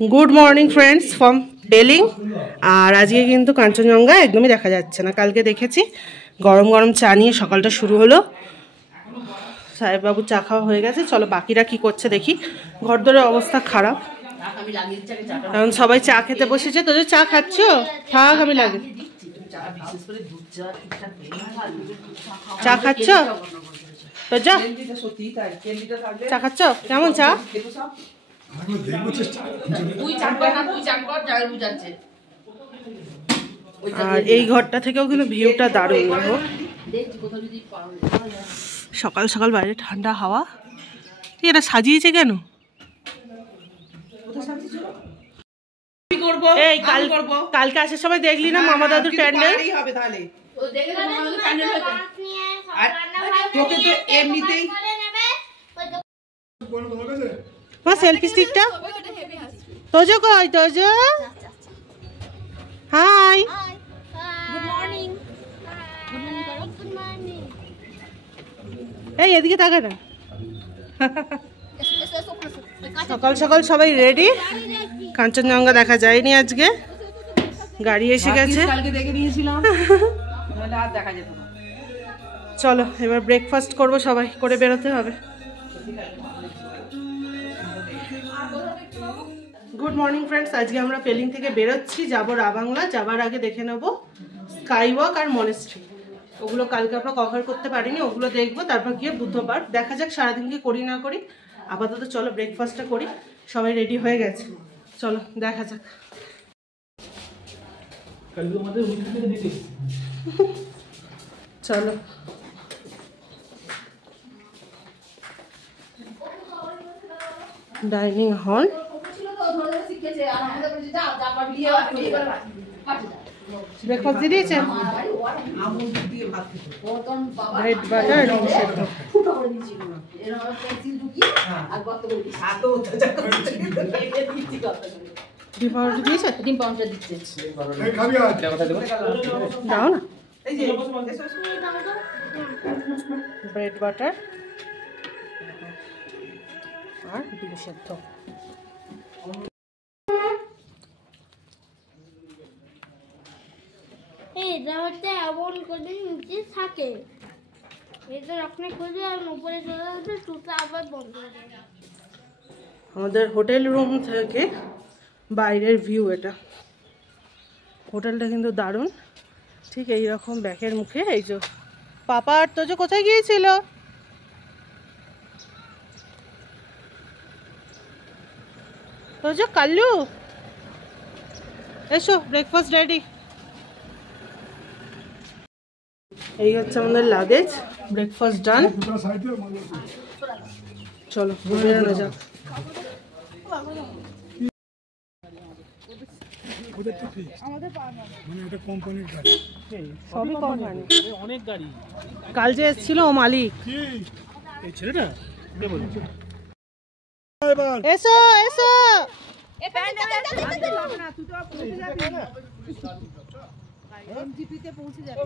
Good morning friends from पेलिंग। और आज के किन्तु कांचनजंगा एकदम ही देखा जाच्छे ना। कल के देखेছি गरम गरम चा निये सकालटा शुरू हलो। साहेब बाबू चा खाওয়া হয়ে গেছে। চলো বাকিরা কি করছে দেখি। ঘরদোরের অবস্থা খারাপ, এখন সবাই চা খেতে বসেছে। তোদের চা খাচ্ছো? থাক আমি লাগে। চা খাচ্ছো? তো যা চা খাচ্ছো? কেমন চা? আর এই ঘরটা থেকেও কিন্তু ভিউটা দারুণ। দেখো সকাল সকাল বাইরে ঠান্ডা হাওয়া। এটা সাজিয়েছে কেন? এই কালকে আসার সময় দেখলি না মামা দাদুর প্যান্ডেল? সেলফি স্টিকটা তোজো কই? Tojo hi, good morning. Good morning. এই এদিকে তাকা না। সকাল সকাল সবাই রেডি। কাঞ্চনজঙ্ঘা দেখা যায়নি আজকে, গাড়ি এসে গেছে। চলো এবার ব্রেকফাস্ট করবো, সবাই করে বেরোতে হবে। গুড মর্নিং ফ্রেন্ডস, আজকে আমরা পেলিং থেকে বেরোচ্ছি, যাবো রাবাংলা। যাবার আগে দেখে নেবো স্কাই ওয়াক আর মনেস্ট্রি। ওগুলো কালকে আমরা কভার করতে পারিনি, ওগুলো দেখবো। তারপর গিয়ে বুদ্ধ পার্ক। দেখা যাক সারাদিন কি করি না করি। আপাতত চলো ব্রেকফাস্টটা করি। সবাই রেডি হয়ে গেছে, চলো দেখা যাক। চলো ডাইনিং হল। ব্রেকফাস্ট দিয়ে দিয়েছে? ব্রেড বাটার ডিম সেদ্ধ। ডিম পাউরুটি দিয়েছে? ডিম পাউরুটি দিচ্ছে। দাও না। ব্রেড বাটার আর ডিম সেদ্ধ। এই দাওয়াতে এমন করে নিচে থাকে, এটা আপনি খুঁজে আর উপরে চলে আসবে, টুটা আবার বন্ধ হয়ে যাবে। আমাদের হোটেল রুম থেকে বাইরের ভিউ এটা। হোটেলটা কিন্তু দারুণ। ঠিক এই রকম ব্যাকের মুখে। এই যে পাপা আর তোজো কোথায় গিয়েছিল? তোজো কাল্লু এসো, ব্রেকফাস্ট রেডি। এই হচ্ছে আমাদের লাগেজ। ব্রেকফাস্ট ডান, চলো বেরোনো যাক। সবই কোম্পানি, অনেক গাড়ি। কাল যে এসেছিল ও মালিক। এই ছেলেটা এসো এসো। পৌঁছে যাবে।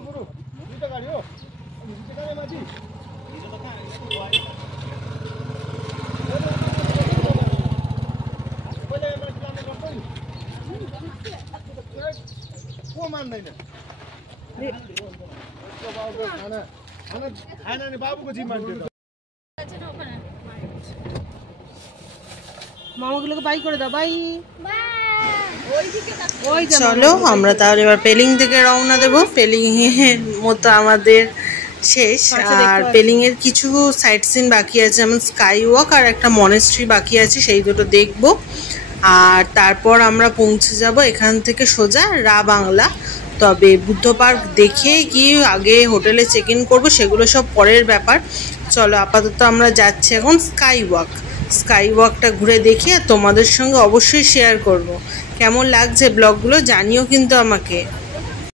মামাগুলোকে বাই করে দাও। বাই। চলো আমরা তাহলে এবার পেলিং থেকে রওনা দেবো। পেলিং এর মতো আমাদের শেষ। আর পেলিং এর কিছু সাইট সিন বাকি আছে, যেমন স্কাই ওয়াক আর একটা মনেস্ট্রি বাকি আছে, সেই দুটো দেখবো। আর তারপর আমরা পৌঁছে যাব এখান থেকে সোজা রাবাংলা। তবে বুদ্ধ পার্ক দেখে কি আগে হোটেলে চেক ইন করবো, সেগুলো সব পরের ব্যাপার। চলো আপাতত আমরা যাচ্ছি এখন স্কাই ওয়াক। স্কাই ওয়াকটা ঘুরে দেখি আর তোমাদের সঙ্গে অবশ্যই শেয়ার করব। কেমন লাগছে ব্লগগুলো জানিও কিন্তু আমাকে।